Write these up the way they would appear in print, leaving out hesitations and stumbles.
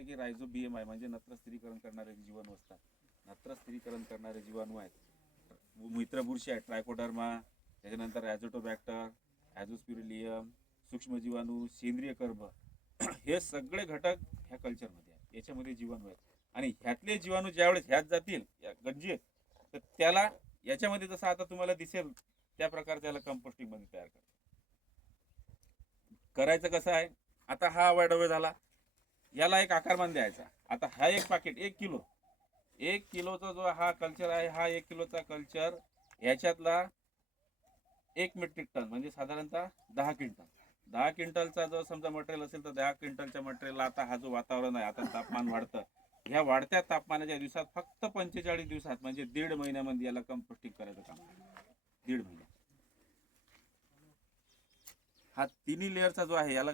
सांगितलं की रायझोबियम आहे, म्हणजे नत्र स्थिरीकरण करणारे जीवाणू असतात. नत्र स्थिरीकरण करणारे जीवाणू आहेत. मित्र बुरशी आहे, ट्रायकोडर्मा, त्याच्यानंतर रॅझोटोबॅक्टर, ॲझोस्पिरुलियम, सूक्ष्म जीवाणू, सेंद्रिय कर्ब हे सगळे घटक ह्या कल्चरमध्ये आहेत. याच्यामध्ये जीवाणू आहेत आणि ह्यातले जीवाणू ज्यावेळेस ह्यात जातील या गंजीत, तर त्याला याच्यामध्ये जसं आता तुम्हाला दिसेल त्या प्रकारे त्याला कंपोस्टिंग मध्ये तयार करायचं. कसं आहे, आता हा अवयव झाला, याला एक आकारमान द्यायचा. आता हा एक पाकिट 1 किलोचा जो हा कल्चर आहे, हा 1 किलोचा कल्चर ह्याच्यातला 1 मेट्रिक टन म्हणजे साधारणतः 10 क्विंटल. 10 क्विंटलचा जर समजा मटेरियल असेल तर 10 क्विंटलच्या मटेरियलला आता हा जो वातावरण आहे, आता तापमान वाढतं, ह्या वाढत्या तापमानाच्या दिवसात फक्त 45 दिवसात म्हणजे 1.5 महिन्यामध्ये याला कंपोस्टिंग करायचं काम. 1.5 महिना. हा तिन्ही लेअरचा जो आहे याला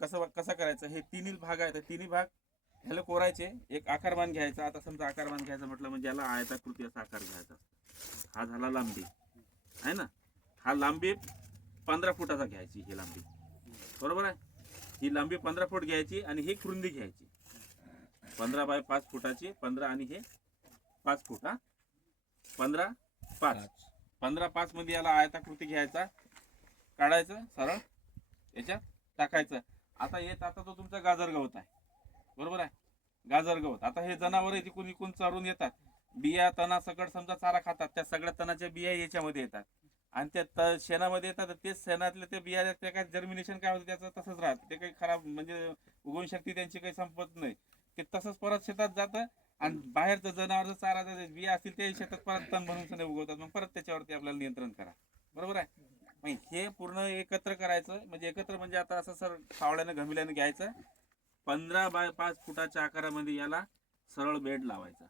कसा करायचं, हे तिन्ही भाग आहे, तिन्ही भाग ह्याला कोरायचे. एक आकारमान घ्यायचा. आता समजा आकारमान घ्यायचं म्हटलं म्हणजे याला आयताकृती असा आकार घ्यायचा. हा झाला लांबी आहे ना, हा लांबी 15 फुटाचा घ्यायची, ही लांबी बरोबर आहे. ही लांबी 15 फूट घ्यायची आणि ही रुंदी घ्यायची 15 बाय 5 फुटाची. 15 आणि हे 5 फूट. 15 5 15 5 मध्ये याला आयताकृती घ्यायचा, काढायचं, सरळ याच्यात टाकायचं. आता तो तुमचा गाजर गवत आहे, बरोबर आहे. गाजर गवत, आता हे जनावर इकून इकून चरून येतात, बिया तना सगळं समजा चारा खातात, त्या सगळ्या तणाच्या बिया याच्यामध्ये येतात आणि त्या शेणामध्ये येतात. तेच शेणातले ते बिया, ते काय जर्मिनेशन काय होतं त्याचं तसंच राहतं, ते काही खराब म्हणजे उगवण शक्ती त्यांची काही संपत नाही. ते तसंच परत शेतात जातं आणि बाहेरचं जनावरचं चारा बिया असतील ते शेतात परत तण भरून उगवतात. मग परत त्याच्यावरती आपल्याला नियंत्रण करा, बरोबर आहे. मग हे पूर्ण एकत्र करायचं. म्हणजे एकत्र म्हणजे आता असं सर फावड्यानं घमिल्यानं घ्यायचं. 15 बाय 5 फुटाच्या आकारामध्ये याला सरळ बेड लावायचा.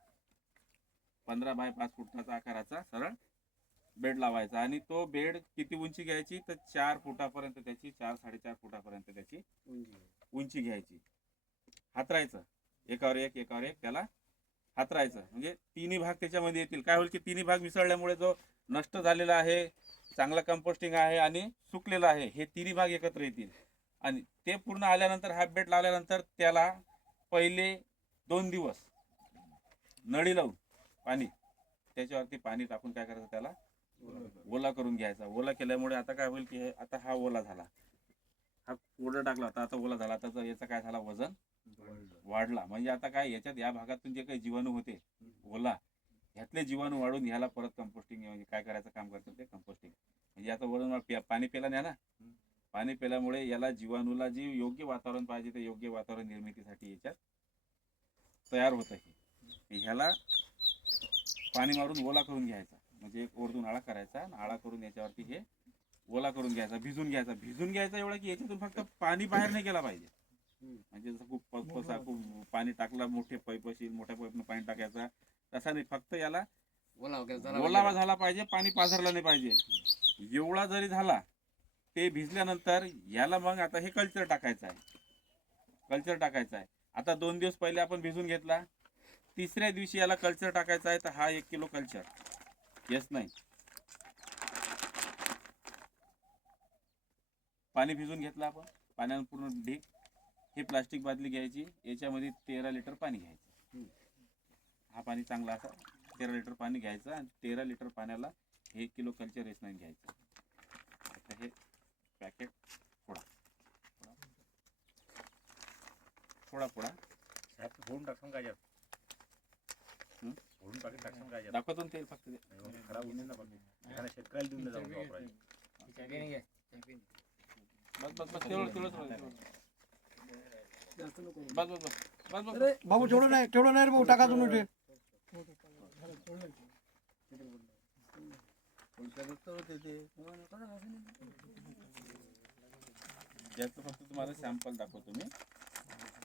15 बाय 5 फुटाचा आकाराचा सरळ बेड लावायचा आणि तो बेड किती उंची घ्यायची तर 4 फुटापर्यंत त्याची, 4-4.5 फुटापर्यंत त्याची उंची घ्यायची. हातरायचं एकावर एक त्याला हातरायचं. म्हणजे तिन्ही भाग त्याच्यामध्ये येतील. काय होईल की तिन्ही भाग मिसळल्यामुळे जो नष्ट झालेला आहे, चांगला कंपोस्टिंग आहे आणि सुकलेला आहे, हे तिन्ही भाग एकत्र येतील. आणि ते पूर्ण आल्यानंतर, हा बेड लावल्यानंतर त्याला पहिले 2 दिवस नळी लावून पाणी, त्याच्यावरती पाणी टाकून काय करायचं, त्याला ओला करून घ्यायचा. ओला केल्यामुळे आता काय होईल की आता हा ओला झाला, हा कोरडा टाकला आता ओला झाला. आता याचा काय झाला, वजन वाढला. म्हणजे आता काय याच्यात या भागातून जे काही जीवाणू होते ओला, ह्यातले जीवाणू वाढून ह्याला परत कंपोस्टिंग म्हणजे काय करायचं काम करतं ते कंपोस्टिंग. म्हणजे आता वरून पाणी पेला नाही ना, पाणी पेल्यामुळे याला जीवाणूला जे योग्य वातावरण पाहिजे ते योग्य वातावरण निर्मितीसाठी याच्यात तयार होत आहे. ह्याला पाणी मारून ओला करून घ्यायचा. म्हणजे एक ओरडून आळा करायचा, आळा करून याच्यावरती हे ओला करून घ्यायचा, भिजून घ्यायचा एवढा की याच्यातून फक्त पाणी बाहेर नाही गेला पाहिजे. म्हणजे जसं खूप पाणी टाकला, मोठे पाईप असेल, मोठ्या पाईपनं पाणी टाकायचा तसा नाही, फक्त याला ओलावा झाला पाहिजे, पाणी पाझरला नाही पाहिजे. एवढा जरी झाला, ते भिजल्यानंतर याला मग आता हे कल्चर टाकायचं आहे. आता 2 दिवस पहिले आपण भिजून घेतला, तिसऱ्या दिवशी याला कल्चर टाकायचा आहे. तर हा 1 किलो कल्चर, येस नाही, पाणी भिजून घेतलं आपण, पाण्यानं पूर्ण ढीक. ही प्लास्टिक बादली घ्यायची, याच्यामध्ये 13 लिटर पाणी घ्यायचं. हा पाणी चांगला असा 13 लिटर पाणी घ्यायचं आणि 13 लिटर पाण्याला 1 किलो कल्चर येस नाही घ्यायचं. आता हे पॅकेट थोडा फोडून टाकून काय फोडून पाकिट टाकून काय दाखवतो तेल फक्त खराब होऊन ना पाकिट शेतकऱ्याला देऊन जाऊन वापरायचं. भाऊ तेवढं नाही रे भाऊ, टाका तुम्ही ते. याचं फक्त तुम्हाला सॅम्पल दाखवतो मी.